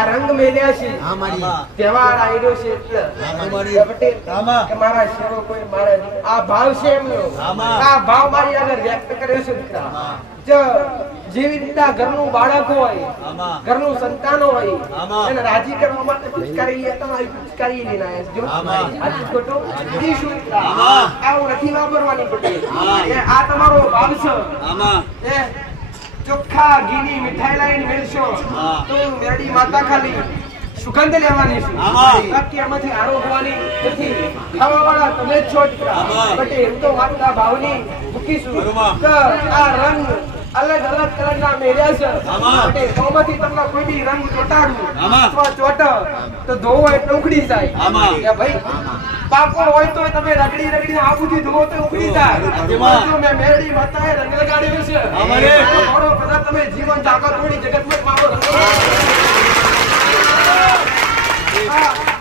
આ રંગ મેલ્યા છે તહેવાર આવ્યો છે એટલે પટેલ કે મારા સેવકોએ મારા આ ભાવ છે એમનો આ ભાવ મારી આગળ વ્યક્ત કર્યો છે દીકરા જેવી રીતના ઘરનું બાળક હોય ઘરનું સંતાન હોય એને રાજી કરવા માટે પિચકારી તમારી પિચકારી લઈને આવ્યા જો આજી ખોટું દીશું આવું નથી વાપરવાની પટેલ આ તમારો ભાવ છે ચોખ્ખા ઘીની મીઠાઈ લાવીને મેળશો તો મેરડી માતા ખાલી સુગંધ લેવાની છે બાકી આમાંથી આરોગવાની નથી ખાવાવાળા તમે જ છો દીકરા પટેલ તો માતા ભાવની મૂકીશું તો આ રંગ અલગ અલગ કલરના મેળ્યા છે પટેલ કોમાંથી તમને કોઈ બી રંગ ચોટાડું અથવા ચોટ તો ધોવો એટલે ઉખડી જાય કે ભાઈ પાકો હોય તો તમે રગડી રગડી આબુથી ધોવો તો ઉખડી જાય એમાં જો મે મેરડી માતાએ રંગ લગાડ્યો છે અમારે મારો કદાચ તમે જીવન જાગર થોડી જગતમાં મારો રંગ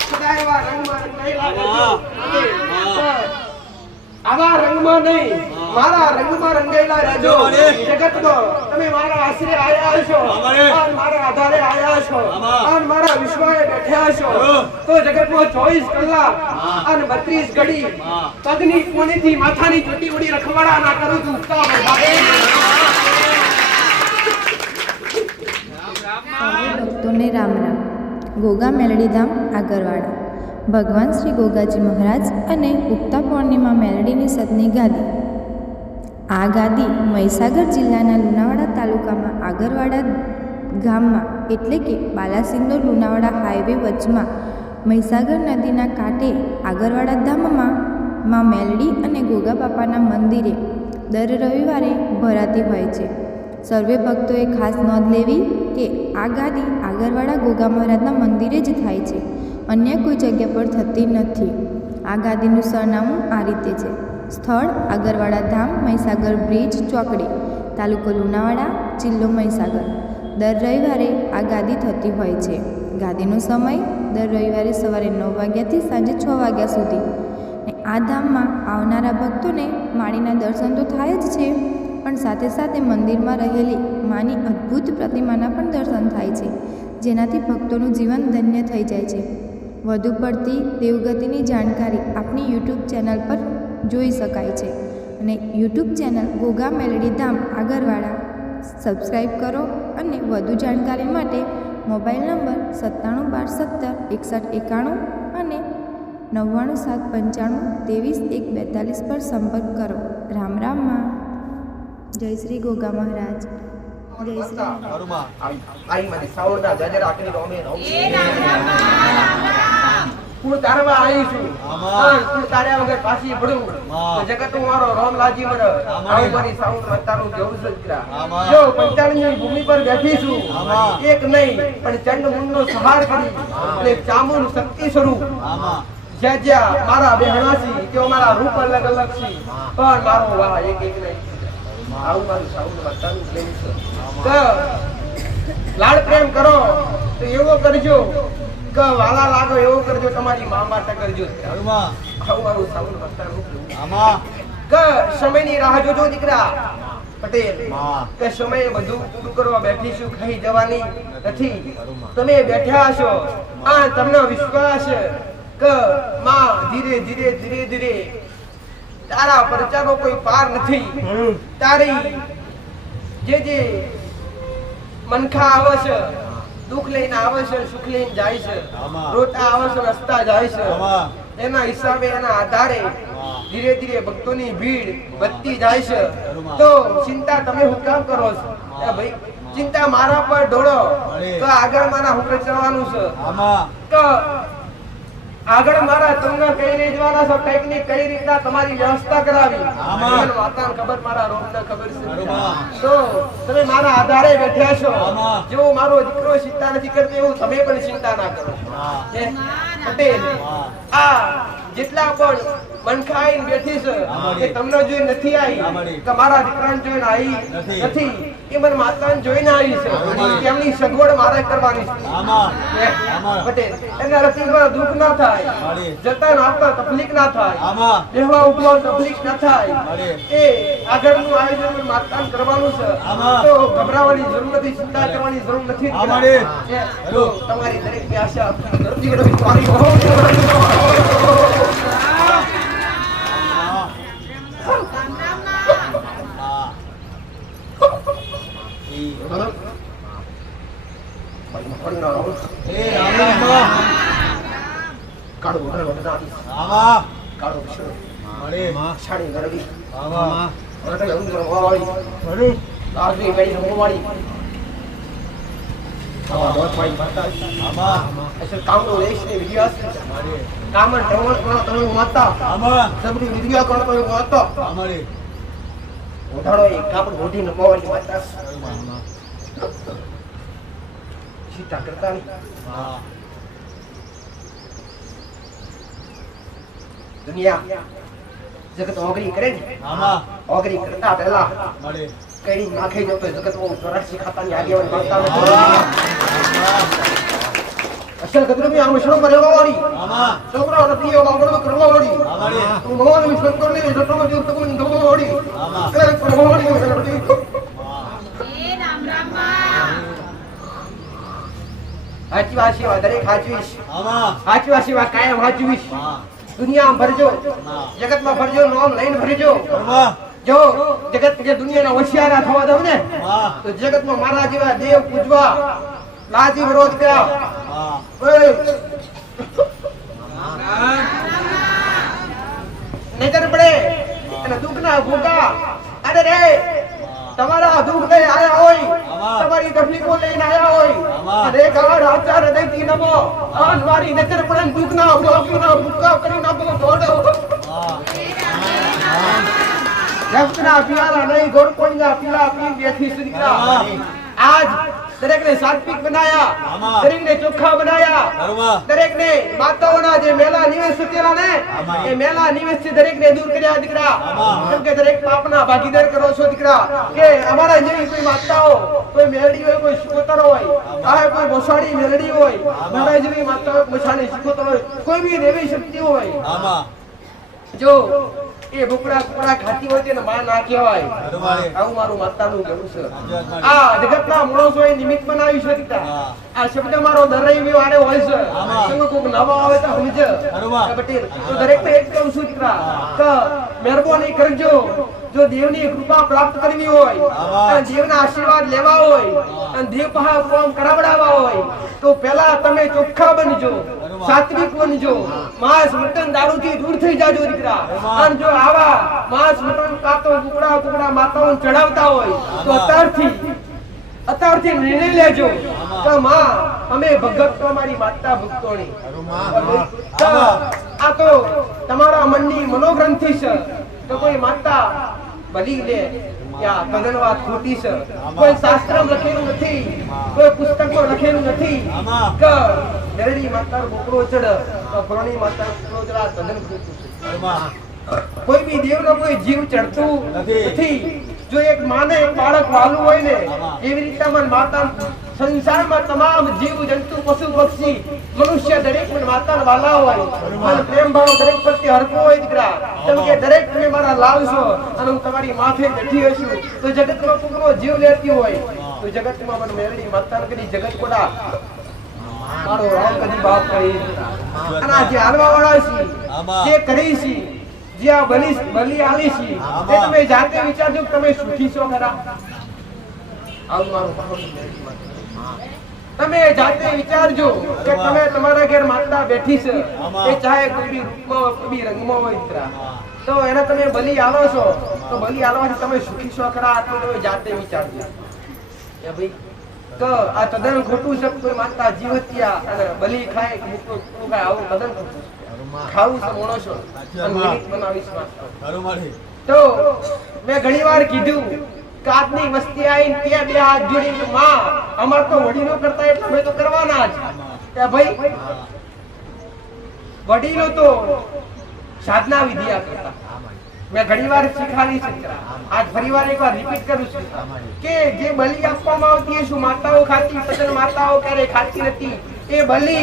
સદાયવા રંગમાં નહીં લાગો આવા રંગમાં નહીં મારા રંગમાં રંગાયેલા રહેજો જગતમાં તમે મારા આશરે આયા છો અને મારા આધારે આયા છો અને મારા વિશ્વાએ બેઠ્યા છો તો જગતમાં 24 કલાક અને 32 ઘડી પગની કોણીથી માથાની ચોટી ઉડી રખવાડા ના કરું છું ભક્તોને રામ રામ. ગોગા મેલડીધામ આગરવાડા ભગવાન શ્રી ગોગાજી મહારાજ અને ઉગતા પૂર્ણિમા મેલડીની સતની ગાદી. આ ગાદી મહીસાગર જિલ્લાના લુણાવાડા તાલુકામાં આગરવાડા ગામમાં એટલે કે બાલાસિનોર લુણાવાડા હાઈવે વચમાં મહીસાગર નદીના કાંઠે આગરવાડા ધામમાં માં મેલડી અને ગોગા બાપાના મંદિરે દર રવિવારે ભરાતી હોય છે. સર્વે ભક્તોએ ખાસ નોંધ લેવી કે આ ગાદી આગરવાડા ગોગા મહારાજના મંદિરે જ થાય છે, અન્ય કોઈ જગ્યા પર થતી નથી. આ ગાદીનું સરનામું આ રીતે છે: સ્થળ આગરવાડા ધામ, મહીસાગર બ્રિજ ચોકડી, તાલુકો લુણાવાડા, જિલ્લો મહીસાગર. દર રવિવારે આ ગાદી થતી હોય છે. ગાદીનો સમય દર રવિવારે સવારે 9 વાગ્યાથી સાંજે 6 વાગ્યા સુધી. આ ધામમાં આવનારા ભક્તોને માળીના દર્શન તો થાય જ છે, પણ સાથે સાથે મંદિરમાં રહેલી માની અદ્ભુત પ્રતિમાના પણ દર્શન થાય છે, જેનાથી ભક્તોનું જીવન ધન્ય થઈ જાય છે. વધુ પડતી દેવગતિની જાણકારી આપણી યુટ્યુબ ચેનલ પર જોઈ શકાય છે અને યુટ્યુબ ચેનલ ગોગા મેલડી ધામ આગરવાડા સબસ્ક્રાઈબ કરો અને વધુ જાણકારી માટે મોબાઈલ નંબર 9712176191 અને 99795 23 142 પર સંપર્ક કરો. રામ રામમાં. જય શ્રી ગોગા મહારાજ. જય શ્રી આઈ મને સાવરદા જજર આકરી રોમે કુળ તારવા આવી છું કુળ તાર્યા વગર પાછી પડું તો જગત મારો રોમ લાજી મને આવું મારી સાઉન્ડ મતારું જેવું સજરા જો 45 ની ભૂમિ પર બેઠી છું એક નહીં પણ ચંડ મુંડનો સહાર કરી એટલે ચામુંડ શક્તિ સ્વરૂપ જ્યાં જ્યાં મારા બહેણાસી તેઓ મારા રૂપ અલગ અલગ છે પણ મારો વાહ એક એક નહીં આવું મારું સાઉન્ડ મતારું પ્રેમ છે લાડ પ્રેમ કરો તો એવો કરજો કે વાલા લાગો એવો કરજો, તમારી મા માટે કરજો. આવું મારું સાઉન્ડ મતારું કે સમયની રાહ જોજો દીકરા પટેલ કે સમયે બધું પૂરું કરવા બેઠી છું, ખાઈ જવાની નથી. તમે બેઠા છો આ તમને વિશ્વાસ કે માં ધીરે ધીરે ધીરે ધીરે તારા પરચાનો કોઈ પાર નથી. તારી જે મનખા આવે છે, દુઃખ લઈને આવે છે, સુખ લઈને જાય છે, રોટા આવે છે, રસ્તા જાય છે, એના હિસાબે એના આધારે ધીરે ધીરે ભક્તોની ભીડ વધતી જાય છે. તો ચિંતા તમે હું કામ કરો છો? ભાઈ ચિંતા મારા પર ઢોળો તો આગળ મારા હું ચડવાનું છે તો આગળ મારા તમને કઈ લઈ જવાના છો, ટેકનિક કઈ રીતના તમારી વ્યવસ્થા કરાવી મને વાતાન ખબર, મારા રોગને ખબર છે. તો તમે મારા આધારે બેઠ્યા છો. જેવો મારો દીકરો ચિંતા નથી કરતો એવું તમે પણ ચિંતા ના કરો. પટેલ આ જેટલા પણ મનખાઈને બેઠી છે એ તમને જોઈ નથી આવી કે મારા દીકરાને જોઈને આવી નથી એ મને માતાને જોઈને આવી છે તેમની સગવડ મારે કરવાની છે પટેલ એના રસીમાં દુઃખ ના થાય જતા આવતા તકલીફ ના થાય બેહવા ઉઠવા તકલીફ ના થાય એ આગળનું આયોજન માતાને કરવાનું છે તો ગભરાવાની જરૂર નથી ચિંતા કરવાની જરૂર નથી તો તમારી દરેકની આશા ધરતી રવિ મારી દુનિયા જગત ઓગરી કરે ને ઓગરી કરતા પહેલા કઈ નાખી જતો જગત ચોરાશી ખાતાની આગેવાન માતા અસલ કદરમી આ મિશ્રણ કરવા વાળી છોકરા નથી એવા આગળ કરવા વાળી તું ભગવાન મિશ્રણ કરને જટોમાં જીવ તકો ધોવા વાળી એટલે કરવા વાળી એ રામ રામ હાચી વાસી વા દરેક હાચવીશ હાચી વાસી વા કાયમ હાચવીશ દુનિયા ભરજો જગતમાં ભરજો નામ લઈને ભરજો જો જગત જે દુનિયાના હોશિયારા થવા દઉં ને તો જગતમાં મારા જેવા દેવ પૂજવા લાજી વિરોધ કર્યા નજર પડે અને દુઃખના ભૂકા અરે રે તમારા દુઃખ લઈ આયા હોય તમારી તકલીફો લઈને આયા હોય અને ગાળ આચાર હૃદયથી નમો અનવારી નજર પડે દુઃખના ભૂકા કરી નાખો દોડો રક્તના પિયાલા નહીં ગોળ કોઈના પીલા પી બેઠી સુધીરા આજ દરેકને સાત્વિક બનાયા દરેકને ચોખ્ખા બનાયા દરેકને માતાઓના જે મેલા નિવેશ સુતેલા ને એ મેલા નિવેશ થી દરેકને દૂર કર્યા દીકરા કેમ કે દરેક પાપના ભાગીદાર કરો છો દીકરા કે અમારા જેવી કોઈ માતાઓ કોઈ મેલડી હોય કોઈ શિકોતર હોય આ કોઈ મોસાડી મેલડી હોય અમારા જેવી માતાઓ મોસાડી શિકોતર હોય કોઈ બી દેવી શક્તિ હોય જો એ ભૂકડા કુકડા ખાતી હોય તેને માં ના કહેવાય આવું મારું માતાનું કહેવું છે આ જગતના માણસો એ નિમિત્ત બનાવી છે દીકરા આ શબ્દ મારો દરેક વારે હોય છે તમે કોક નવો આવે તો સમજ પટેલ તો દરેક ને એક કહું છું દીકરા કે મહેરબાની કરજો જો દેવની કૃપા પ્રાપ્ત કરવી હોય અને દેવના આશીર્વાદ લેવા હોય અને દેવ પાસે કામ કરાવડાવવા હોય તો પહેલા તમે ચોખ્ખા બનજો સાત્વિક બનજો માંસ મટન દારૂ થી દૂર થઈ જાજો દીકરા અને જો આવા માંસ મટન કાતો કુકડા માતાઓને ચડાવતા હોય તો અત્યારથી નિર્ણય લેજો કે માં અમે ભગત અમારી માતા ભક્તોની આ તો તમારા મનની મનોગ્રંથિ છે તો કોઈ માતા બલી લે યા તદ્દન વાત ખોટી છે કોઈ શાસ્ત્રમાં લખેલું નથી કોઈ પુસ્તકમાં લખેલું નથી કે દરડી માતા બોકડો ચડ તો પ્રાણી માતા બોકડો ચડ તદ્દન ખોટું છે કોઈ બી દેવનો કોઈ જીવ ચડતું નથી જો એક માને એક બાળક વાલું હોય ને એવી રીતે માતા સંસારમાં તમામ જીવ જંતુ પશુ પક્ષી મનુષ્ય દરેક માતા વાલા હોય અને પ્રેમ ભાવ દરેક પ્રત્યે હરકો હોય દીકરા કેમ કે દરેક તમે મારા લાલ છો અને હું તમારી માથે બેઠી હશું તો જગતમાં કોકનો જીવ લેતી હોય તો જગતમાં મને મેરડી માતા કરી જગત કોડા મારો રામ કદી બાપ કરી અને આ જે હાલવા વાળા છે જે કરી છે જે આ બલી આલી છે એ તમે જાતે વિચારજો કે તમે સુખી છો ખરા આવું મારું તમે જાતે વિચારજો કે તમે તમારા ઘેર માતા બેઠી છે એ ચાહે કોઈ બી રૂપમાં કોઈ બી રંગમાં હોય દીકરા તો એને તમે બલી આલો છો તો બલી આલવાથી તમે સુખી છો ખરા તો તમે જાતે વિચારજો એ ભાઈ તો આ તદ્દન ખોટું છે કોઈ માતા જીવત્યા અને બલી ખાય કે મૂકો ખાય આવું તદ્દન ખોટું ખાવું છે મોણો છો અને નિમિત્ત બનાવીશ તો મેં ઘણીવાર કીધું કાતની વસ્તી આઈ તે બે હાથ જોડીને માં અમાર તો વડીલો કરતા એટલે અમે તો કરવાના જ કે ભાઈ વડીલો તો સાધના વિદ્યા કરતા. મેં ઘણીવાર શીખવાડી છે દીકરા. આજ ફરીવાર એકવાર રિપીટ કરું છું કે જે બલિ આપવામાં આવતી એ શું માતાઓ ખાતી, સજન માતાઓ ક્યારે ખાતી નથી. એ બલિ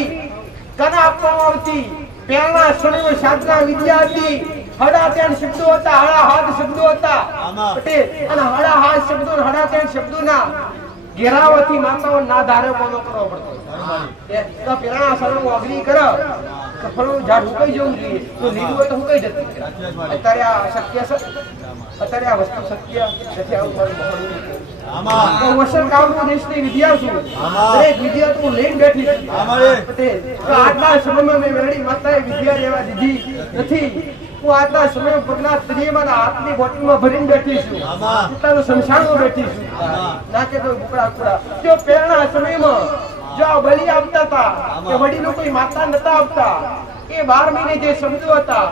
કના આપવામાં આવતી? પહેલા સમયમાં સાધના વિદ્યા હતી. હડા ત્રણ શબ્દો હતા, હડા હાથ શબ્દો હતા પટેલ. અને હડા હાથ શબ્દો અને હડા ત્રણ શબ્દોના ઘેરાવાથી માતાઓ ના ધારે કોનો કરવો પડતો. તો પેલા સમયમાં અગ્નિ કરો તો ફળનું ઝાડ ઉકાઈ જવું જોઈએ. તો લીલું હોય તો ઉકાઈ જતું. અત્યારે આ શક્ય છે? અત્યારે આ વસ્તુ શક્ય નથી. આવું મારું મહાન તો વસન કામનો દેશની વિદ્યા છું. દરેક વિદ્યા તો હું લઈને બેઠી છું પટેલ. તો આજના સમયમાં મેં મેરડી માતાએ વિદ્યા લેવા દીધી નથી. હું આજના સમય પગલા ત્રીમાના હાથની બોટલમાં ભરીને બેઠી છું. પોતાનો સંસારમાં બેઠી છું. ના કે કોઈ બુકડા કુડા. જો પહેલા સમયમાં જો બલિ આપતા હતા કે વડીલો કોઈ માતા નતા આપતા, એ 12 મહિને જે શબ્દો હતા,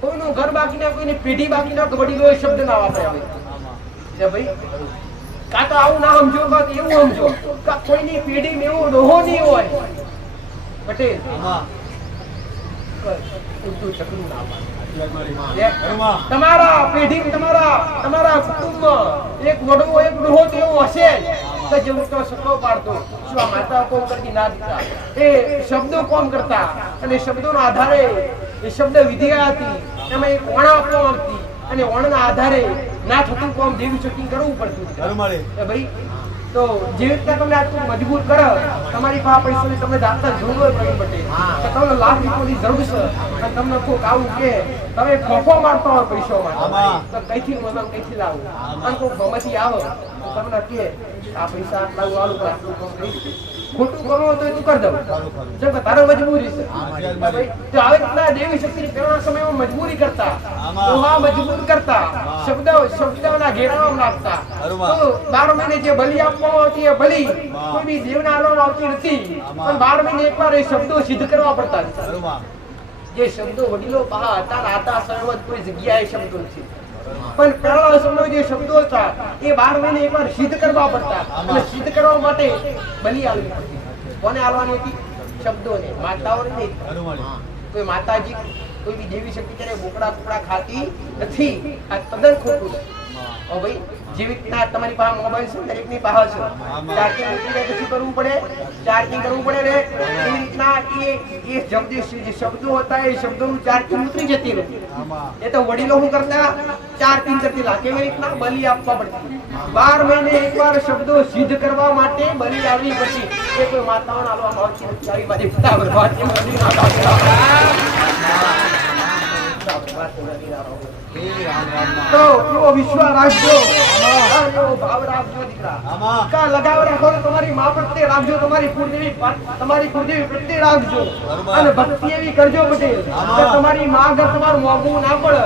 કોઈનું ઘર બાકી ના, કોઈની પેઢી બાકી ના, વડીલો એ શબ્દ ના વાપર્યા. ભાઈ કાં તો આવું ના સમજો, કાં તો એવું સમજો, કાં કોઈની પેઢીમાં એવો ડોહો નહીં હોય પટેલ. તમારા પેઢી તમારા કુટુંબમાં એક વડવો એક ડોહો તો એવો હશે કે જે ઉઠતો સકો પાડતો. શું આ માતા કોમ કરતી ના દીકરા? એ શબ્દો કોમ કરતા અને શબ્દોના આધારે એ શબ્દ વિધિયા હતી. એમાં એક વણ આપવામાં આવતી અને વણના આધારે ના થતું કોમ દેવી શક્તિ કરવું પડતું. ભાઈ તો જે રીતના તમે આટલું મજબૂર કરો, તમારી પાસે પૈસાની તમને દાતા જોડવો પડે પટેલ. તો તમને લાખ રૂપિયાની જરૂર છે અને તમને કોક આવું કે તમે ખોફો મારતા હોય પૈસો માટે, તો કઈથી મતલબ કઈથી લાવું? અને કોક ગમેથી આવો તો તમને કે આ પૈસા આટલા વાળું પણ આટલું કામ કરીશ. ખોટું કરવું હોય તો તું કરી દઉં, જેમ કે તારો મજબૂરી છે. તો આવી રીતના દેવી શક્તિની પહેલાના સમયમાં મજબૂરી કરતા, દોહા મજબૂર કરતા, શબ્દોના ઘેરાવા નાખતા. તો 12 મહિને જે બલિ આપવામાં આવતી એ બલિ કોઈ બી દેવના આલવામાં આવતી નથી. પણ 12 મહિને એકવાર એ શબ્દો સિદ્ધ કરવા પડતા. જે શબ્દો વડીલો પહા હતા ને આતા સર્વત કોઈ જગ્યાએ શબ્દો નથી. પણ પહેલા સમય જે શબ્દો હતા એ 12 મહિને એકવાર સિદ્ધ કરવા પડતા. અને સિદ્ધ કરવા માટે બલિ આવવી પડતી. કોને આલવાની હતી? શબ્દોને, માતાઓને નહીં. કોઈ માતાજી કોઈ બી દેવી શક્તિ ક્યારે બોકડા કુકડા ખાતી નથી. આ તદ્દન ખોટું છે. ઓ ભાઈ જેવી રીતના તમારી પાસે મોબાઈલ છે, દરેકની પાસે છે. ચાર્જિંગ મૂકીને પછી કરવું પડે, ચાર્જિંગ કરવું પડે ને. એવી રીતના એ જે શબ્દો હતા એ શબ્દોનું ચાર્જિંગ ઉતરી જતી નથી. એ તો વડીલો શું કરતા? ચાર્જિંગ કરતી લા. કેવી રીતના? બલિ આપવા પડતી. 12 મહિને એકવાર શબ્દો સિદ્ધ કરવા માટે બલિ આવી પછી એ કોઈ માતાઓને આલવામાં આવતી નથી. આવી બધી ફટાફટ તો એવો વિશ્વાસ રાખજો, એવો ભાવ રાખજો દીકરા. કા લગાવ રાખો તમારી માં પ્રત્યે રાખજો, તમારી કુળદેવી પ્રત્યે રાખજો. અને ભક્તિ એવી કરજો પટેલ કે તમારી માં આગળ તમારું મોંઘું ના પડે.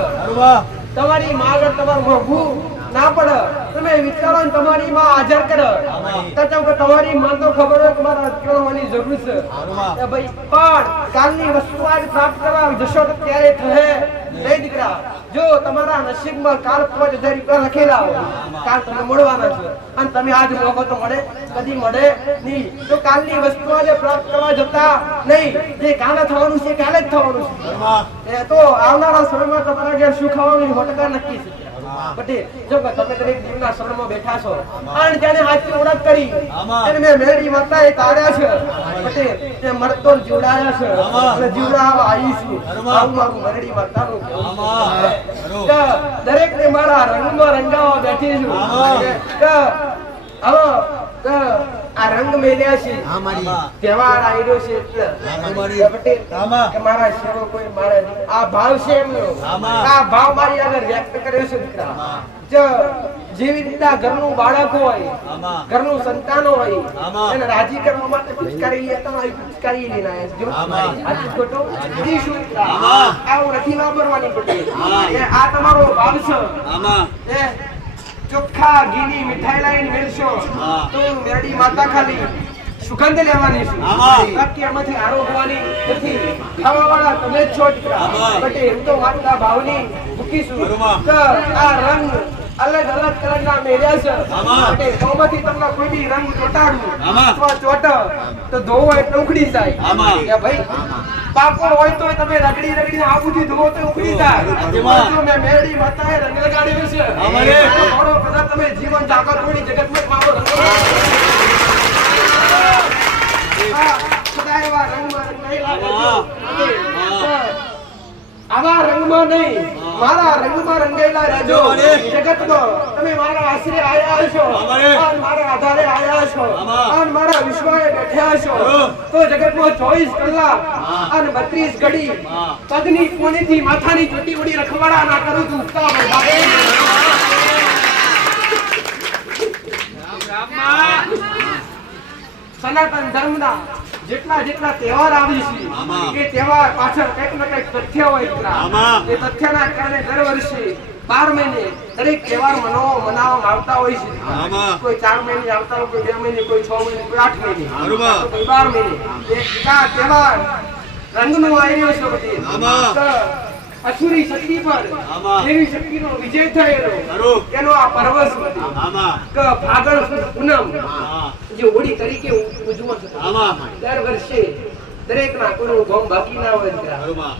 તમારી માં આગળ તમારું મોંઘું ના પડે. તમે વિચારો ને તમારી માં હાજર કરે તો તમારી માં તો ખબર હોય તમારા કરવાની જરૂર છે. ભાઈ પણ કાલની વસ્તુ આજ પ્રાપ્ત કરવા જશો તો ત્યારે થશે નહીં દીકરા. જો તમારા નસીબમાં કાલ 5000 રૂપિયા લખેલા હોય, કાલ તમને મળવાના છે અને તમે આજ મોકો તો મળે? કદી મળે નહીં. તો કાલની વસ્તુ આજે પ્રાપ્ત કરવા જતા નહીં. જે કાલે થવાનું છે કાલે જ થવાનું છે. તો આવનારા સમયમાં તમારા ઘેર શું ખાવાનું હોટકા નક્કી છે પટેલ. જો તમે દરેક જીવના શરણમાં બેઠા છો અને જેને હાથની ઓળખ કરી એને મેં મેરડી માતાએ તાર્યા છે પટેલ. તે મરતો જીવડાયા છે અને જીવડાવા આવી છું. આવું મારું મેરડી માતાનું કહેવું છે. દરેક ને મારા રંગમાં રંગાવા બેઠી છું. હવે આ રંગ મેલ્યા છે, તહેવાર આવ્યો છે એટલે પટેલ કે મારા સેવકો મારા આ ભાવ છે એમનો. આ ભાવ મારી આગળ વ્યક્ત કર્યો છે દીકરા. જેવી રીતના ઘરનું બાળક હોય, ઘરનું સંતાન હોય, એને રાજી કરવા માટે પિચકારી લેતા હોય, પિચકારી લઈને આવ્યા છે. ખોટું આવું નથી વાપરવાની પટેલ. આ તમારો ભાવ છે. ચોખ્ખા ઘીની મીઠાઈ લાવીને મેળશો તો મેરડી માતા ખાલી સુગંધ લેવાની છે. બાકી આમાંથી આરોગવાની નથી. ખાવાવાળા તમે જ છો દીકરા. બટે હું તો માતા ભાવની મૂકીશું. તો આ રંગ અલગ અલગ કલરના મેળ્યા છે. બટે કોમાંથી તમને કોઈ બી રંગ ચોટાડવું અથવા ચોટ તો ધોવો એટલે ઉખડી જાય. ભાઈ પાકો હોય તો તમે રગડી રગડીને આબુથી ધોવો તો ઉખડી જાય. જો મેં મેરડી માતાએ રંગ લગાડ્યો છે. મારો બધા તમે જીવન જાગર થોડી જગતમાં મારો રંગ સદા એવા રંગમાં રંગાયેલા રહેજો. આવા રંગમાં નહીં, મારા રંગમાં રંગાયેલા રહેજો. જગતમાં તમે મારા આશરે આયા છો, અને મારા આધારે આયા છો, અને મારા વિશ્વાએ બેઠ્યા છો. તો જગતમાં 24 કલાક અને 32 ઘડી પગની કોણીથી માથાની ચોટી વડી રખવાડા ના કરું છું. સનાતન ધર્મના જેટલા તહેવાર આવી છે એ તહેવાર પાછળ કંઈક ને કંઈક તથ્ય હોય. એ તથ્યના કારણે દર વર્ષે 12 મહિને દરેક તહેવાર મનાવવામાં આવતા હોય છે. કોઈ 4 મહિને આવતા હોય, કોઈ 2 મહિને, કોઈ 6 મહિને, કોઈ 8 મહિને, કોઈ 12 મહિને. એક આ તહેવાર રંગનો આવ્યો છે બધી. અસુરી શક્તિ પર દેવી શક્તિનો વિજય થયેલો એનો આ પર્વ છે. ફાગણ સુદ પૂનમ જે હોળી તરીકે ઉજવો છે. દર વર્ષે દરેકના કોઈનું ગોમ બાકી ના હોય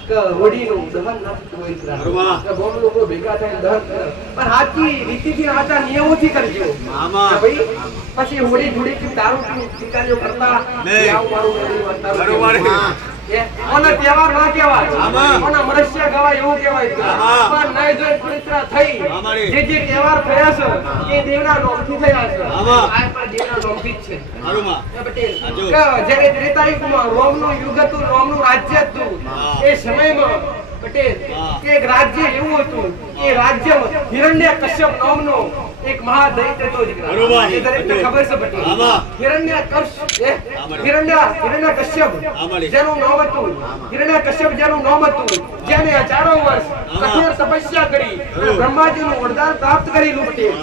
કે હોળીનું દહન ના થતું હોય કે ગોમ લોકો ભેગા થઈને દહન કરે. પણ સાચી રીતિથી સાચા નિયમોથી કરજો ભાઈ. પછી હોળી ધૂળેટી દારૂ સ્વીકાર્યો કરતા આવું મારું ઓના તહેવાર ના કહેવાય, ઓના મનુષ્ય ગવાય એવું કહેવાય. પણ નહીં જો પવિત્ર થઈ જે તહેવાર થયા છે એ દેવના નામથી થયા છે. આ પણ દેવના નામથી જ છે. પટેલ જ્યારે ત્રેતાયુગમાં રોમનું યુગ હતું, રોમનું રાજ્ય હતું, એ સમયમાં પટેલ એક રાજ્ય એવું હતું કે રાજ્યમાં હિરણ્યકશ્યપ નામનો એક મહાદૈત્ય હતો. એ દરેકને ખબર છે પટેલ. હિરણ્યકશ્યપ જેનું નામ હતું, હિરણ્યકશ્યપ જેનું નામ હતું, જેને હજારો વર્ષ કઠોર તપસ્યા કરી બ્રહ્માજીનું વરદાન પ્રાપ્ત કરેલું પટેલ.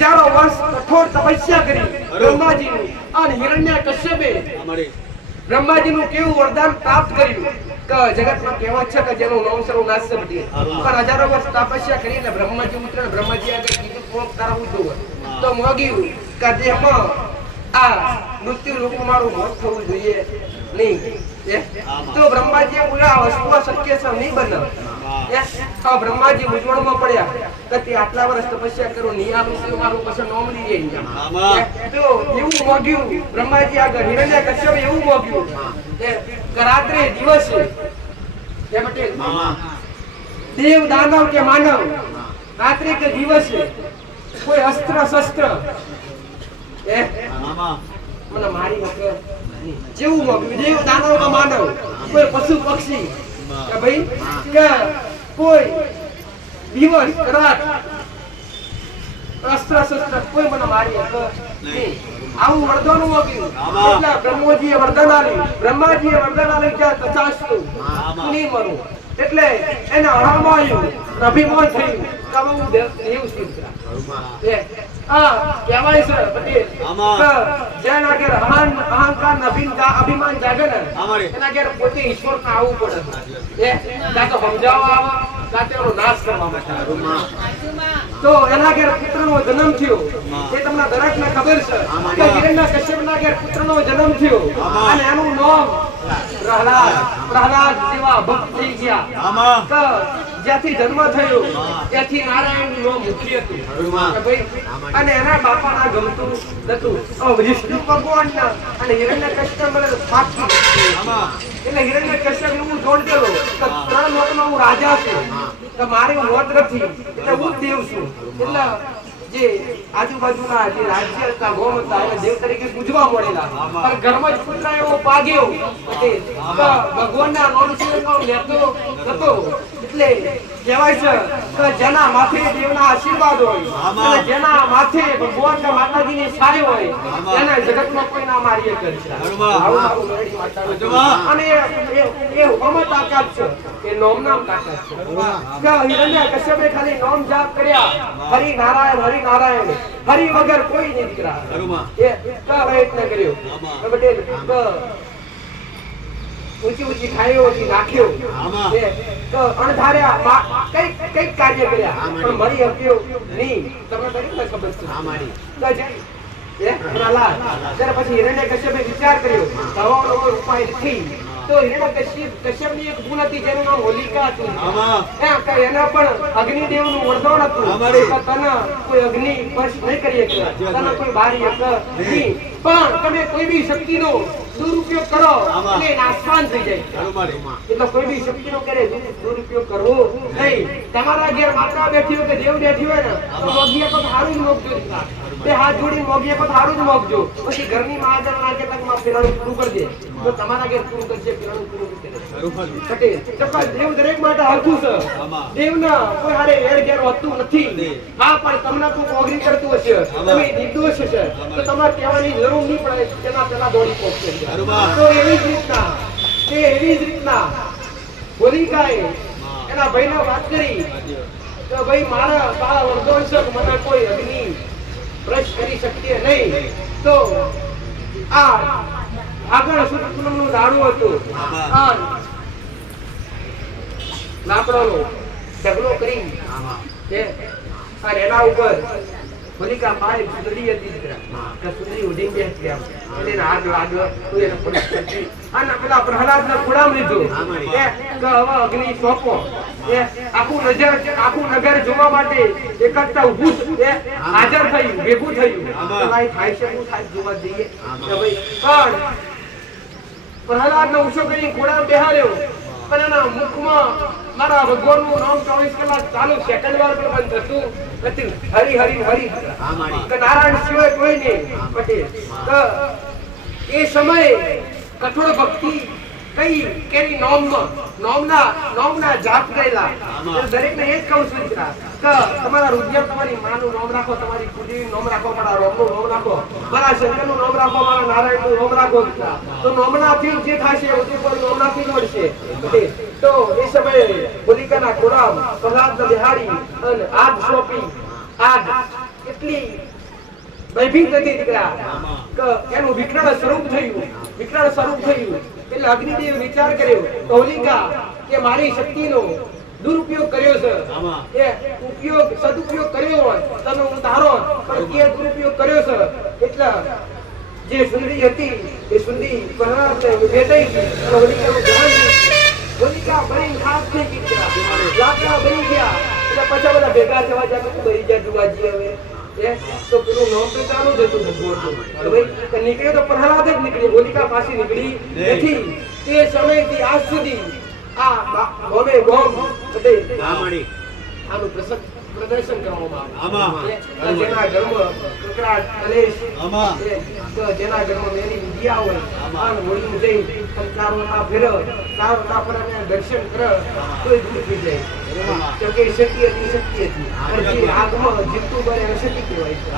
હજારો વર્ષ કઠોર તપસ્યા કરી બ્રહ્માજીનું, અને હિરણ્યકશ્યપે બ્રહ્માજીનું કેવું વરદાન પ્રાપ્ત કર્યું કે જગતમાં કહેવત છે કે જેનું નામ સર્વ નાશ છે બધી. પણ હજારો વર્ષ તપસ્યા કરીને બ્રહ્માજી ઉતરે, બ્રહ્માજી આગળ કીધું કોક તારા ઉઠવું હોય તો મોગ્યું કે દેહમાં આ મૃત્યુ લોકમાં મારું મોત થવું જોઈએ નહીં. તો બ્રહ્માજીએ બોલ્યા વસ્તુ શક્ય છે નહીં બને. બ્રહ્માજી મૂંઝવણમાં પડ્યા કે તે આટલા વર્ષ તપસ્યા કરું નહીં આવું મારું પછી નોમ લઈ જાય. તો એવું મોગ્યું બ્રહ્માજી આગળ હિરણ્યકશ્યપે એવું મોગ્યું કે રાત્રે દિવસે દેવ દાનવ કે માનવ રાત્રે કે દિવસે કોઈ અસ્ત્ર શસ્ત્ર મને મારી શકે જેવું મોગ્યું. દેવ દાનવ કે માનવ, કોઈ પશુ પક્ષી કે ભાઈ કે કોઈ દિવસ રાત અસ્ત્ર શસ્ત્ર કોઈ મને મારી શકે નહીં. આવું વરદાન મોગ્યું. એટલે બ્રહ્માજીએ વરદાન આપ્યું. બ્રહ્માજીએ વરદાન આપ્યું કે તથાસ્તુ નહીં મરું. એટલે એને હળામાં આવ્યું, અભિમાન થયું કે હું દેવ સિદ્ધ. કહેવાય છે પટેલ જેના ઘેર અહંકાર અભિમાન જાગે ને એના ઘેર પોતે ઈશ્વર ને આવવું પડે. કાં તો સમજાવવા આવે, કાં તો એનો નાશ કરવા માટે. તો એના ઘેર પુત્રનો જન્મ થયો એ તમને દરેકને ખબર છે કે હિરણ્યકશ્યપના ઘેર પુત્રનો જન્મ થયો અને એનું નામ પ્રહલાદ જેવા ભક્ત થઈ ગયા. કે જ્યાંથી જન્મ થયો ત્યાંથી નારાયણનું નામ મુખ્ય હતું અને એના બાપાના ગમતું હતું. વિષ્ણુ ભગવાનના અને હિરણ્યકશ્યપ મને સાક્ષી. એટલે હિરણ્યકશ્યપ એવું જોડેલો કે 3 લોકનો હું રાજા છું, કે મારી મોત નથી, એટલે હું દેવ છું. એટલે જે આજુબાજુના જે રાજ્ય હતા, ગોમ હતા, એને દેવ તરીકે પૂજવા મળેલા. પણ ઘરમાં જ પુત્ર એવો પાગ્યો કે ભગવાનના નામ સિવાયનો લેતો હતો. એટલે કહેવાય છે કે જેના માથે દેવના આશીર્વાદ હોય અને જેના માથે ભગવાન કે માતાજીની છાયા હોય એને જગતમાં કોઈ ના મારી શકે છે. અને એ હુકમત તાકાત છે, એ નામનામ તાકાત છે. કે હિરણ્યકશ્યપે ખાલી નામ જાપ કર્યા, હરિ નારાયણ, હરિ વગર કોઈ નહીં દીકરા. એ પ્રયત્ન કર્યો ઊંચી ઊંચી ખાઈઓથી નાખ્યો, અણધાર્યા કઈક કાર્ય કર્યા પણ મરી શક્યો નહીં. તમને દરેકને ખબર છે. ત્યારે પછી હિરણ્યકશ્યપે વિચાર કર્યો, દવાનો કોઈ ઉપાય નથી. તો હિરણ્યકશ્યપની એક ગુણ હતી જેનું નામ હોલિકા હતું. એના પણ અગ્નિદેવનું વરદાન હતું કે તને કોઈ અગ્નિ સ્પર્શ નહીં કરી શકે, તને કોઈ બારી શકે નહીં. પણ તમે કોઈ બી શક્તિનો દુરુપયોગ કરો એટલે નાશવાન થઈ જાય. એટલે કોઈ બી શક્તિનો કરે દુરુપયોગ કરવો નહીં. તમારા ઘેર માતા બેઠી હોય કે દેવ બેઠી હોય ને તો મોગીએ તો સારું જ મોગજો. બે હાથ જોડીને મોગીએ તો સારું જ મોગજો. પછી ઘરની મહાજન નાકે તકમાં ફેરાનું પૂરું કરી દે તો તમારા ઘેર પૂરું કરશે, ફેરાનું પૂરું કરી દે. દેવ દરેક માટે હરખું છે. દેવના કોઈ હારે વેર ઘેર હોતું નથી. હા, પણ તમને કોઈ મોગરી કરતું હશે, તમે નિર્દોષ હશે તો તમારે કહેવાની જરૂર નહીં પડે, તેના પેલા દોડી પહોંચશે. તો એવી જ રીતના હોલિકાએ એના ભાઈને વાત કરી કે ભાઈ મારા બાળા વર્ધોંશક મને કોઈ અગ્નિ સ્પર્શ કરી શકીએ નહીં. તો આ આગળ સૂર્યપૂનમનું દાડું હતું. આ લાકડાનો ઢગલો કરી અને એના ઉપર હોલિકા પાય સુંદરી હતી. સુંદરી ઉડીને બેસી એને આગ લાગ્યો તો એને પરીક્ષ કરી અને પેલા પ્રહલાદને ખોડામાં લીધો કે હવે અગ્નિ સોંપો. આખું નગર જોવા માટે એકઠા ઊભું હાજર થયું, ભેગું થયું. થાય છે શું થાય જોવા જઈએ કે ભાઈ. પણ પ્રહલાદને ઊંચો કરી ખોડામાં બેહાડ્યો પણ એના મુખમાં મારા ભગવાનનું નામ 24 કલાક ચાલુ, સેકન્ડ વાર પણ બંધ થતું નથી. હરી હરી હરી કે નારાયણ સિવાય કોઈ નહીં. પટેલ એ સમયે કઠોળ ભક્તિ કઈ કેરી નોમના જાપ ગયેલા. દરેકને એ જ કહું છું કે તમારા રુદ્ર તમારી માનું નામ રાખો, તમારી કુળદેવીનું નામ રાખો, મારા રોમનું નામ રાખો, મારા શંકરનું નામ રાખો, મારા નારાયણનું નામ રાખો. તો નોમનાથી જે થશે બધું પણ નોમનાથી મળશે. તો એ સમયે હોલિકાના ખોરામ પ્રહલાદને બિહારી અને આગ સોંપી. આગ એટલી ભયભીત હતી દીકરા કે એનું વિકરાળ સ્વરૂપ થયું. એટલે અગ્નિદેવ વિચાર કર્યો કે હોલિકા કે મારી શક્તિનો દુરુપયોગ કર્યો છે, એ સદુપયોગ કર્યો હોય તમે હું ધારો, પણ કે દુરુપયોગ કર્યો છે. એટલે જે સુંદરી હતી એ સુંદરી પ્રહલાદને ભેટાઈ ગઈ. હોલિકા બની ખાસ થઈ ગઈ, લાકડા બની ગયા. એટલે પછી બધા ભેગા થવા જાય બની જાય જુવાજી. હવે તો પેલું નામ તો ચાલુ જ હતું ભગવાન. નીકળ્યો તો પ્રહલાદ જ નીકળ્યો, હોલિકા પાછી નીકળી નથી. તે સમયથી આજ સુધી આ ગોમે ગોમ આનું પ્રદર્શન કરવામાં આવે. જેના ઘરમાં કકડાટ, કલેશ, જેના ઘરમાં મેરી વિદ્યા હોય આન હોળી જઈ ચારોના ફેરવ, ચારોના પર દર્શન કર તો દૂર થઈ જાય. કેમકે શક્તિ હતી અને જે આગમાં જીવતું બને એને શક્તિ કહેવાય છે.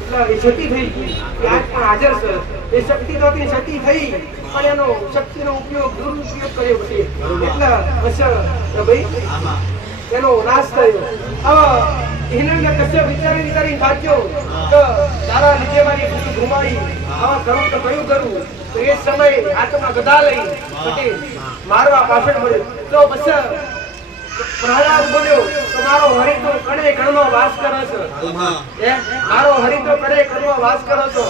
એટલે એ શક્તિ થઈ ગઈ, આજ પણ હાજર છે. એ શક્તિ તો હતી, શક્તિ થઈ પણ એનો શક્તિનો ઉપયોગ દુરુપયોગ કર્યો પછી એટલે અસર ભાઈ એનો નાશ થયો. હવે હિરણ્યકશ્યપ વિચારી સાચ્યો કે તારા લીધે મારી ખુશી ગુમાવી, હવે કરું તો કયું કરું. તો એ સમયે હાથમાં ગદા લઈ મારવા પાછળ મળ્યો. તો બસ પ્રહલાદ બોલ્યો તો મારો હરિ તો કણે કણમાં વાસ કરે છે. મારો હરિ તો કણે કણમાં વાસ કરે છે.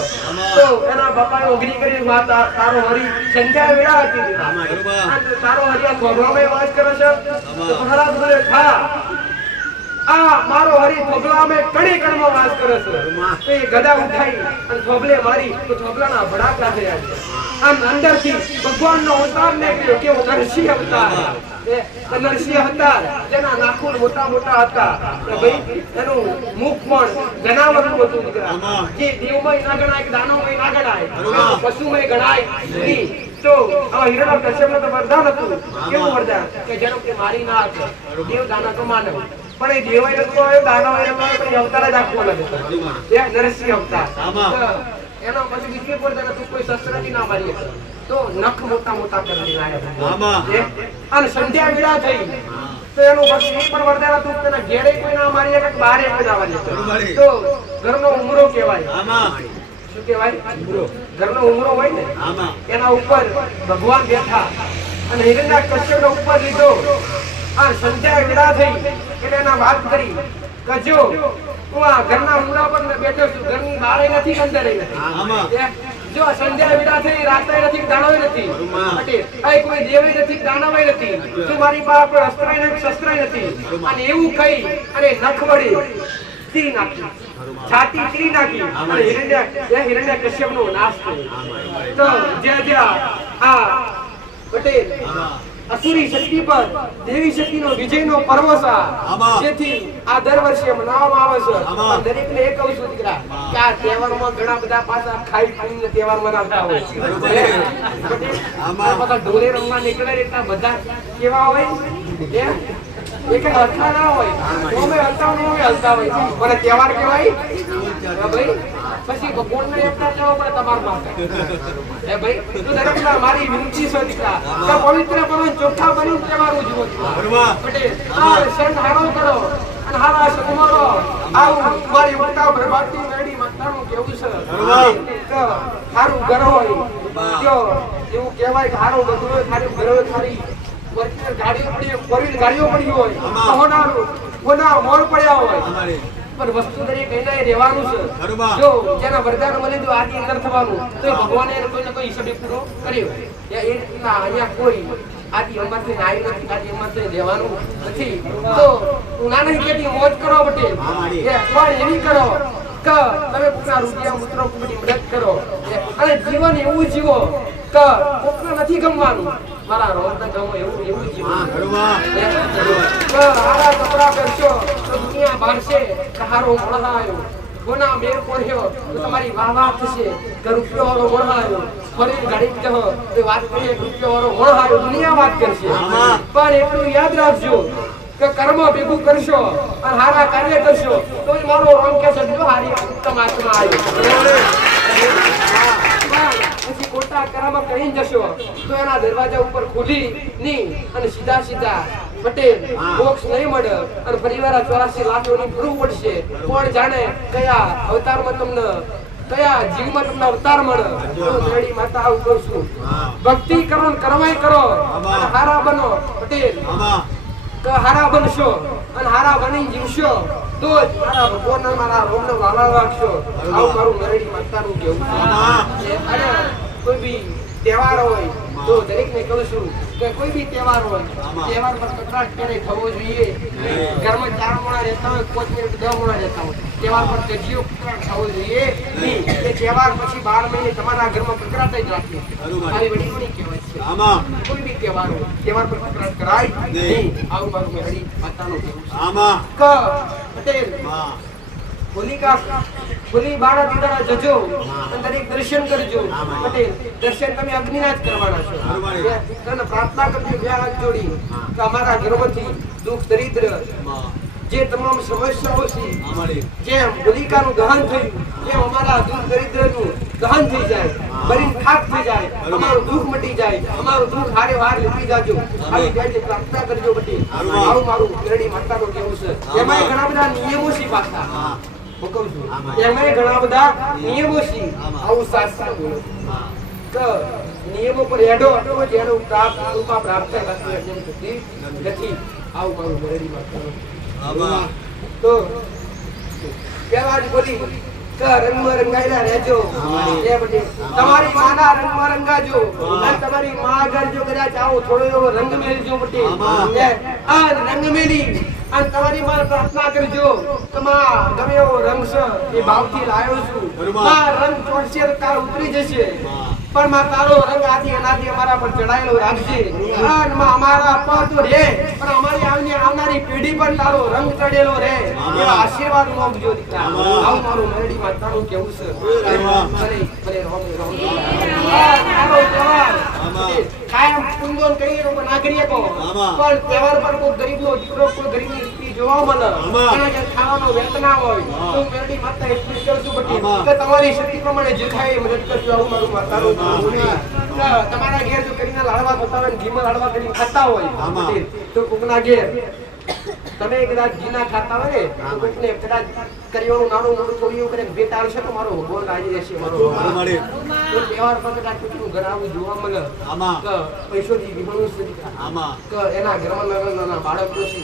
તો એના બાપાએ ઓગરી કરી વાત તારો હરિ સંધ્યા વેળા હતી, તારો હરિ આ ખોબરામાં વાસ કરે છે. તો પ્રહલાદ બોલ્યો હા આ મારો હરિ થોબલામાં કણે કણમાં વાસ કરે છે. તો એ ગદા ઉઠાઈ અને થોબલે મારી તો થોબલાના ભડાકા થયા છે. આમ અંદરથી ભગવાનનો અવતાર નીકળ્યો, કેવો નરસિંહ અવતાર. નરસિંહ હતા જેના નાખુન મોટા મોટા હતા. ભાઈ એનું મુખ પણ જનાવરનું હતું દીકરા. જે દેવમય ના ગણાય, દાનવમય ના ગણાય, પશુમય ગણાય નહીં. તો આ હિરણ્યકશ્યપનું તો વરદાન હતું. કેવું વરદાન કે જેનો કે મારી નાખ દેવ દાનવ તો માનવ. પણ એ દેવાય નતો આવ્યો, દાનવાય નતો આવ્યો, પણ અવતાર જ આખો અલગ હતો. એ નરસિંહ અવતાર. એનો પછી બીજી વરદાન હતું કોઈ શસ્ત્રથી ના મારી શકે તો નખ મોટા મોટા કરી લાયા. અને સંધ્યા વેળા થઈ તો એનું પછી એ પણ વરદાન હતું કે ઘેરે કોઈ ના મારી શકે, બહારે કોઈ ના મારી શકે. તો ઘરનો ઉમરો કહેવાય. શું કહેવાય? ઘરનો ઉમરો હોય ને એના ઉપર ભગવાન બેઠા અને હિરણ્યકશ્યપનો ઉપર લીધો. આ સંધ્યા વેળા થઈ એટલે એના વાત કરી કે જો હું આ ઘરના ઉમરા પર બેઠો છું, ઘરની બહાર નથી, અંદર નથી. જો સંધ્યા વિડા થઈ રાતે નથી દાણોય નથી પટેલ કઈ કોઈ દેવી નથી દાનવય નથી જો મારી પાસે કોઈ અસ્ત્રાય નથી શસ્ત્રાય નથી અને એવું કહી અને નખ વડે તીર નાખી છાતી તીર નાખી અને હિરણ્ય કશ્યપનો નાશ કર્યો તો આ પટેલ અસુરી શક્તિ પર દેવી શક્તિનો વિજયનો પર્વ છે જેથી આ દર વર્ષે મનાવવામાં આવે છે દરેકને એક કહું છું દીકરા કે આ તહેવારમાં ઘણા બધા પાછા ખાઈ પીને તહેવાર મનાવતા હોય આ બધા ઢોલે રમવા નીકળે એટલા બધા કેવા હોય એક હલતા ના હોય અમે હલતા ન હોય હલતા હોય પણ તહેવાર કહેવાય ભાઈ પછી ભગવાનને એકતા જવો પડે તમાર માટે એ ભાઈ તો દરેકના મારી વિનંતી છે દીકરા કે પવિત્ર બનો ચોખ્ખા બની તહેવાર ઉજવો પટેલ આ સંત હારો કરો અને હારા સગમારો આવું મારી ઉતા પ્રભાતી મેડી માતાનું કેવું છે કે હારું ઘર હોય જો એવું કહેવાય કે હારું બધું હોય ખાલી ઘર હોય ખાલી વર્કર ગાડીઓ પડી ફોરવીલ ગાડીઓ પડી હોય હોના મોર પડ્યા હોય પણ વસ્તુ દરેક કઈને રહેવાનું છે જો જેના વરદાન મળે તો આદિ અંદર થવાનું તો ભગવાને કોઈને કોઈ હિસાબે પૂરો કર્યો એ રીતના અહીંયા કોઈ આદિ અંબાથી નાઈ નથી આદિ અંબાથી રહેવાનું નથી તો હું ના નહીં કહેતી મોજ કરો પટેલ પણ એવી કરો કે તમે પોતાના રૂપિયા મિત્રો કોઈની મદદ કરો અને જીવન એવું જીવો કે કોકને નથી ગમવાનું મારા રોજના ગમો એવું જીવન હારા કપડા પહેરશો તો દુનિયા બારશે કે હારો મળાયો કોના મેર પડ્યો તો તમારી વાહ થશે કે રૂપિયો વાળો મળાયો ફરી ગાડી કહો તો વાત કરીએ રૂપિયો વાળો મળાયો દુનિયા વાત કરશે પણ એટલું યાદ રાખજો કે કર્મ ભેગું કરશો અને હારા કાર્ય કરશો તો મારો રંગ કે છે હારી ઉત્તમ આત્મા આવ્યો પછી ખોટા કર્મ કરી જશો તો એના દરવાજા ઉપર ખોલી ની અને સીધા સીધા પટેલ મોક્ષ નહીં મળે અને પરિવાર 84 લાખોની ભરવું પડશે કોણ જાણે કયા અવતારમાં તમને કયા જીવમાં તમને અવતાર મળે તો મેળી માતા આવું કહું છું ભક્તિ કરો ને કરવાય કરો અને હારા બનો પટેલ કે હારા બનશો અને હારા બની જીવશો તો જ મારા ભગવાનના મારા રોમને વાલા રાખશો આવું મારું મેળી માતાનું કેવું છે અને કોઈ બી તહેવાર હોય તો દરેકને કહું છું કે કોઈ બી તહેવાર હોય તહેવાર પર કકડાટ ક્યારેય થવો જોઈએ ઘરમાં 4 માણસ રહેતા હોય 5 મિનિટ 10 માણસ રહેતા હોય તહેવાર પર કજીયો કકડાટ થવો જોઈએ નહીં એ તહેવાર પછી 12 મહિને તમારા ઘરમાં કકડાટ જ રાખે મારી વડી વડી કહેવાય છે કોઈ બી તહેવાર હોય તહેવાર પર કકડાટ કરાય નહીં આવું મારું મેળી માતાનું કહેવું છે પટેલ હોલી બાળા દીદાના જજો અને દરેક દર્શન કરજો પટેલ દર્શન તમે અગ્નિના જ કરવાના છો તને પ્રાર્થના કરજો બે હાથ જોડી કે અમારા ઘરમાંથી દુઃખ દરિદ્ર જે તમામ સમસ્યાઓ છે જેમ હોલિકાનું દહન થયું તેમ અમારા દુઃખ દરિદ્રનું દહન થઈ જાય બરીન ખાક થઈ જાય અમારું દુઃખ મટી જાય અમારું દુઃખ હારે વાર લીધી જાજો આવી જાય પ્રાર્થના કરજો પટેલ આવું મારું મેળી માતાનું કહેવું છે એમાં ઘણા બધા નિયમો છે પાછા હુકમ છું એમાં ઘણા બધા નિયમો છે આવું શાસ્ત્ર બોલે કે નિયમો પર હેડો જેનું પ્રાપ્ત રૂપા પ્રાપ્ત નથી આવું મારું મેળી માતાનું તો કહેવા જ બોલી કે રંગમાં રંગાયેલા રહેજો તમારી માના રંગમાં રંગાજો અને તમારી માં આગળ જો કદાચ આવો થોડો એવો રંગ મેળજો પટેલ આ રંગ મેલી અને તમારી માં પ્રાર્થના કરજો કે માં ગમે એવો રંગ છે એ ભાવથી લાવ્યો છું માં રંગ ચોટશે તો કાળ ઉતરી જશે પણ માં તારો રંગ આદિ અનાદિ અમારા પર ચડાયેલો રાખજે અને માં અમારા પર તો રે પણ અમારી આવનારી પેઢી પર તારો રંગ ચડેલો રહે એવા આશીર્વાદ માંગજો દીકરા આવું મારું મેરડી માતાનું કેવું છે ભલે ભલે રોમ તારો તહેવાર કાયમ પુંજોન કરીએ તો ના કરીએ તો પણ તહેવાર પર કોઈ ગરીબનો દીકરો કોઈ ગરીબની રીતિ જોવા મળે એના જે ખાવાનો વેતના હોય તો મેરડી માતા એટલું કરશું બટી કે તમારી શક્તિ પ્રમાણે જે થાય એ મદદ કરજો આવું મારું માતાનું તમારા ઘેર જો કરીને લાડવા થતા હોય ઘીમાં લાડવા કરીને ખાતા હોય તો કોકના ઘેર તમે કદાચ જીના ખાતા હોય ને તો કોકને કદાચ કરિયાણું નાનું મોટું થોડી એવું કરે ભેટ આવશે તો મારો ભગવાન રાજી રહેશે મારો તો તહેવાર પર કદાચ કોઈનું ઘર આવું જોવા મળે કે પૈસોથી વિમણું છે કે એના ઘરમાં નાના બાળકો છે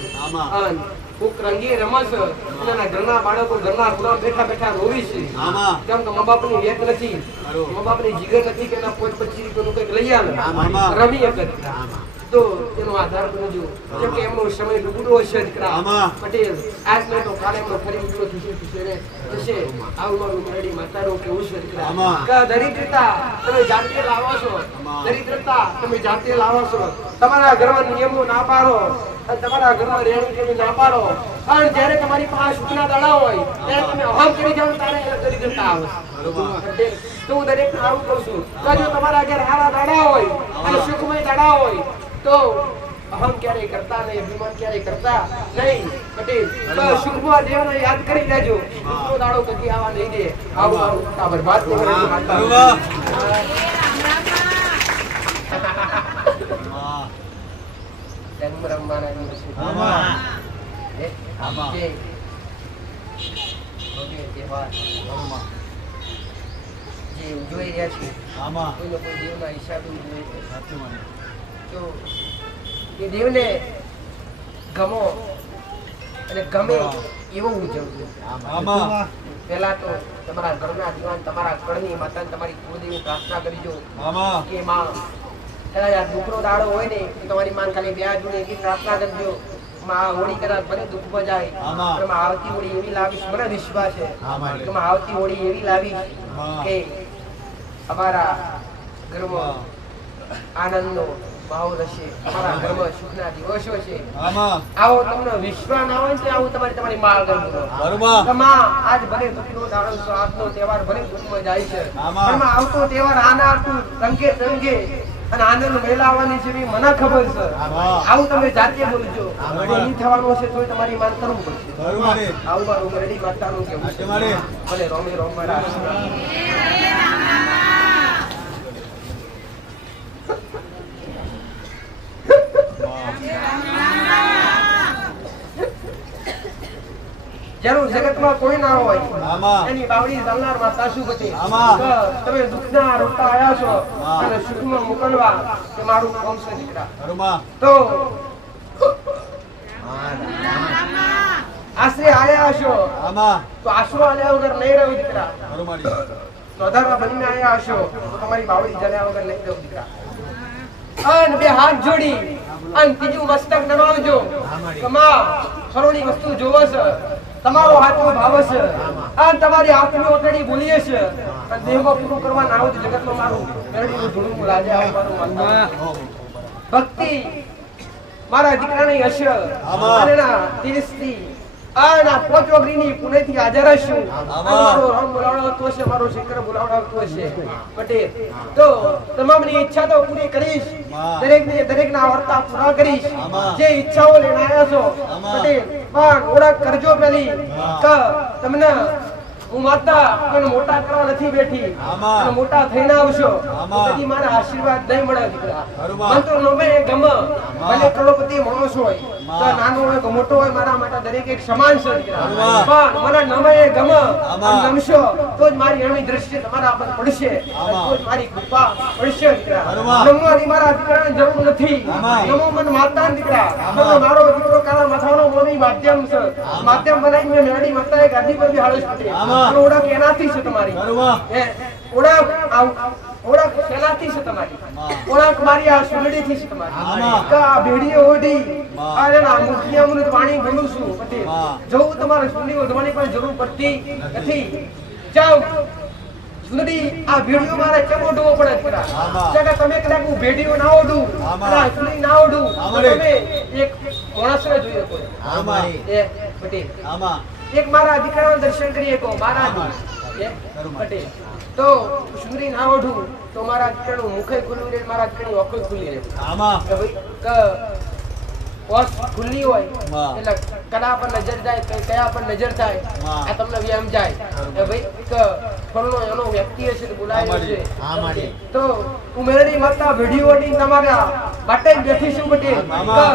અને કોક રંગી રમસ એના ઘરના બાળકો ઘરના પૂરા બેઠા બેઠા રોવી છે કેમ કે મા બાપની વેત નથી મા બાપની જીગર નથી કે એના 25 રૂપિયાનું કંઈક લઈ આવે રમી એક તો એનો આધાર કરજો કેમ કે એમનો સમય ડૂબડો હશે દીકરા પટેલ આજ નહીં તો કાલે એમનો ફરી ઉઠો થશે આવું મારું મેરડી માતારો કેવું છે દીકરા કે દરિદ્રતા તમે જાતે લાવો છો દરિદ્રતા તમે જાતે લાવો છો તમારા ઘરમાં નિયમો ના પાડો અને તમારા ઘરમાં રહેણી કેવી ના પાડો અને જ્યારે તમારી પાસે સુખના દાડા હોય ત્યારે તમે અહમ કરી જાવ ત્યારે દરિદ્રતા આવે તો હું દરેક આવું કહું છું જો તમારા ઘર સારા દાડા હોય અને સુખમય દાડા હોય તો અહમ ક્યારે કરતા નહીં અભિમાન ક્યારે કરતા નહીં પટેલ તો સુખમાં દેવને યાદ કરી લેજો તો દાડો કદી આવા નહીં દે આવું મારું આ બરબાદ નહીં કરે જન્મ રમવાના દિવસે જે ઉજવાઈ રહ્યા છે કોઈ લોકો દેવના હિસાબે ઉજવે તો એ દેવને ગમો અને ગમે એવું ઉજવજો પહેલા તો તમારા ઘરના દીવાન તમારા કળની માતા તમારી કુળદેવી પ્રાર્થના કરજો કે માં કદાચ આ દુઃખનો દાડો હોય ને તમારી માન ખાલી બે હાથ જોડીને પ્રાર્થના કરજો માં હોળી કદાચ ભલે દુઃખમાં જાય પણ આવતી હોળી એવી લાવીશ મને વિશ્વાસ છે કે આવતી હોળી એવી લાવીશ કે અમારા ઘરમાં આનંદનો માહોલ હશે અમારા ઘરમાં સુખના દિવસો છે આવો તમને વિશ્વાસ ના હોય ને આવું તમારી માં કરવું આજ ભલે દુઃખનો દાડો છે આજનો તહેવાર ભલે દુઃખમાં જાય છે પણ આવતો તહેવાર આના રંગે રંગે અને આનંદ મેળવવાની છે એ મને ખબર છે આવું તમે જાતે બોલજો નહીં થવાનું છે તોય તમારી માન કરવું પડશે આવું મારું મેરડી માતાનું કેવું છે ભલે રોમે રોમ મારા જરૂર જગતમાં કોઈ ના હોય એની બાવડી ચાલનાર માતા શું કહે તમે દુઃખના રોતા આવ્યા છો અને સુખમાં મોકલવા તે મારું કામ છે દીકરા તો આશરે આવ્યા છો તો આશરો આલ્યા વગર નહીં રહ્યો દીકરા સોધારવા બનીને આવ્યા છો તો તમારી બાવડી જલ્યા વગર નહીં રહ્યો દીકરા અને બે હાથ જોડી અને ત્રીજું મસ્તક નમાવજો કમા ખરોની વસ્તુ જોવો છે તમારો હાથનો ભાવ છે અને તમારી હાથની ઓતડી બોલીએ છે અને દેહમાં પૂરું કરવા ના આવું જગતમાં મારું મેરડીનું ધૂળું લાજે આવું મારું ભક્તિ મારા દીકરાની હશે અને ના તીર્થથી આના પોચોગરીની પુણેથી હાજર હશું મારો રામ બોલાવડાવતો હશે મારો શંકર બોલાવડાવતો હશે પટેલ તો તમામની ઈચ્છા તો પૂરી કરીશ દરેકના વર્તા પૂરા કરીશ જે ઈચ્છાઓ લઈને આવ્યા છો પટેલ પણ ઓળખ કરજો પેલી કે તમને હું માતા મને મોટા કરવા નથી બેઠી અને મોટા થઈને આવશો પછી મારા આશીર્વાદ નહીં મળે દીકરા મન તો નમે ગમ ભલે કરોડપતિ માણસ હોય તો નાનો હોય કે મોટો હોય મારા માટે દરેક એક સમાન છે દીકરા પણ મને નમે ગમ નમશો તો જ મારી એની દ્રષ્ટિ તમારા પર પડશે તો જ મારી કૃપા પડશે દીકરા નમવાની મારા દીકરાને જરૂર નથી નમો મન માતા દીકરા મારો દીકરો કાળા માથાનો મોની માધ્યમ છે માધ્યમ બનાવીને મેરડી માતાએ ગાદી પર બિહાડે છે ઓળખ એનાથી છે તમારી ઓળખ શેનાથી છે તમારી ઓળખ મારી આ સુરડીથી છે તમારી આ ભેડીએ ઓઢી અને ના મુખિયાનું પાણી ગણું છું પટેલ જવું તમારે સુરડી ઓઢવાની પણ જરૂર પડતી નથી જાઓ સુરડી આ ભેડીઓ મારે કેમ ઓઢવો પડે દીકરા તમે કદાચ હું ભેડીઓ ના ઓઢું સુરડી ના ઓઢું તમે એક માણસને જોઈએ કોઈ પટેલ એક મારા દીકરાનું દર્શન કરીએ કહો મહારાજ પટેલ તો સુરી ના ઓઢું તો મારા દીકરાનું મુખે ખુલ્લું રહે મારા દીકરાની ઓખો ખુલ્લી રહે ઓસ ખુલ્લી હોય એટલે કડા પર નજર જાય કયા પર નજર થાય આ તમને વ્યાયામ જાય કે ભાઈ ફરનો એનો વ્યક્તિ હશે તો બોલાયો છે તો ઉમેરડી માતા વિડીયો ની તમારા માટે જ બેઠી છું પટેલ કે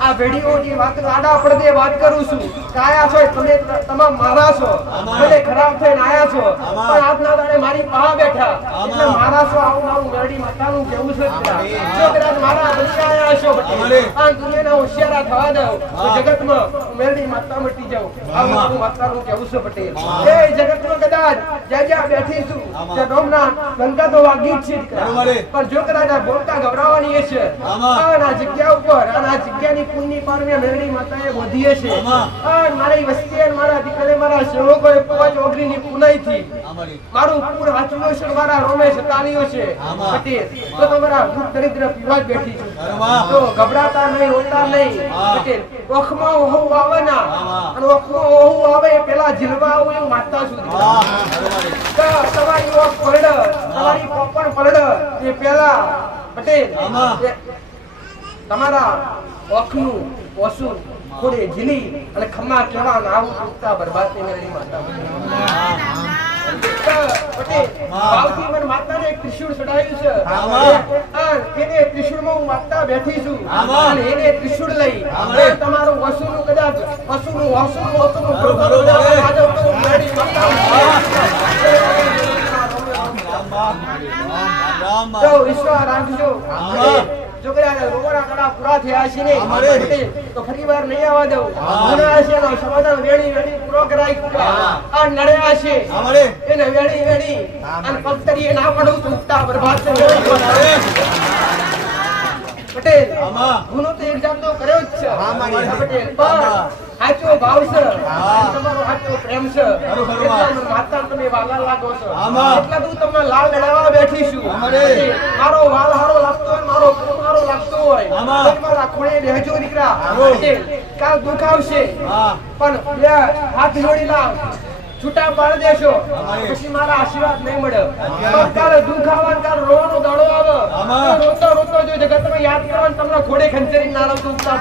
આ વેડીઓની વાત આડા પડદે વાત કરું છું કે આયા છો તમે તમામ મારા છો ભલે ખરાબ થઈને આયા છો પણ આજના દાડે મારી પાસે બેઠા એટલે મારા છો આવું મારું મેરડી માતાનું કેવું છે જો કદાચ મારા બચ્ચા આયા છો પટેલ આ દુનિયાના હોશિયારા થવા દો તો જગતમાં મેરડી માતા મટી જાવ આવું મારું માતાનું કેવું છે પટેલ એ જગતમાં કદાચ જ્યાં બેઠી છું ત્યાં ડોમના લંકા તો વાગી જ છે પણ જો કદાચ આ બોલતા ગભરાવાની છે આ જગ્યા ઉપર આ જગ્યાની પુણ્ય પારમે મેરડી માતાએ બોધી છે અને મારી વસ્તી અને મારા દીકરે મારા સેવકોએ પાંચ ઓગરીની પુનાઈથી મારું પૂર હાચવ્યો છે મારા રોમે સતાલ્યો છે પટેલ તો તમારા દુઃખ દરિદ્ર પીવા જ બેઠી છું તો ગભરાતા નહીં રોતા નહીં પટેલ ઓખમાં ઓહુ આવે ના અને ઓખમાં ઓહુ આવે એ પેલા જીલવા આવું એવું માતા સુધી તમારી ઓખ પરડ તમારી પોપણ પરડ એ પેલા પટેલ તમારા ઓખનું ઓસું ખોડે ઝીલી અને ખમ્મા કેવા આવું ઉગતા બરબાદ મેરડી માતા પટેલ બાવથી મને માતાને એક ત્રિશૂળ ચડાવ્યું છે એને ત્રિશૂળમાં હું માતા બેઠી છું અને એને ત્રિશૂળ લઈ તમારું વસુનું કદાચ વસુનું મેરડી માતા તો વિશ્વાસ રાખજો જો કદાચ રોવાના કડા પૂરા થયા છે ને તો ફરી વાર નહીં આવવા દઉં ગુના છે એનો સમાધાન વેણી પૂરો કરાય આ નડ્યા છે એને વેણી અને પથ્થરીએ ના પડું તો ઉગતા બરબાદ પટેલ ગુનો તો એક જાતનો કર્યો જ છે પટેલ પણ સાચો ભાવ છે તમારો સાચો પ્રેમ છે એટલા માતા તમે વાલા લાગો છો એટલા તું તમને લાલ લડાવવા બેઠી છું મારો વાલ હારો લાગતો હોય મારો પ્રેમ હારો લાગતો હોય તો મારા ખૂણે રહેજો દીકરા કાલ દુઃખ આવશે પણ બે હાથ જોડી લાવ છૂટા પાડ દેશો પછી મારા આશીર્વાદ નહીં મળે કાલ દુઃખ આવે કાલ રોવાનો દાડો આવે રોતો જો જગતમાં યાદ કરવાનું તમને ખોડે ખંચરી ના લાવતું ઉગતા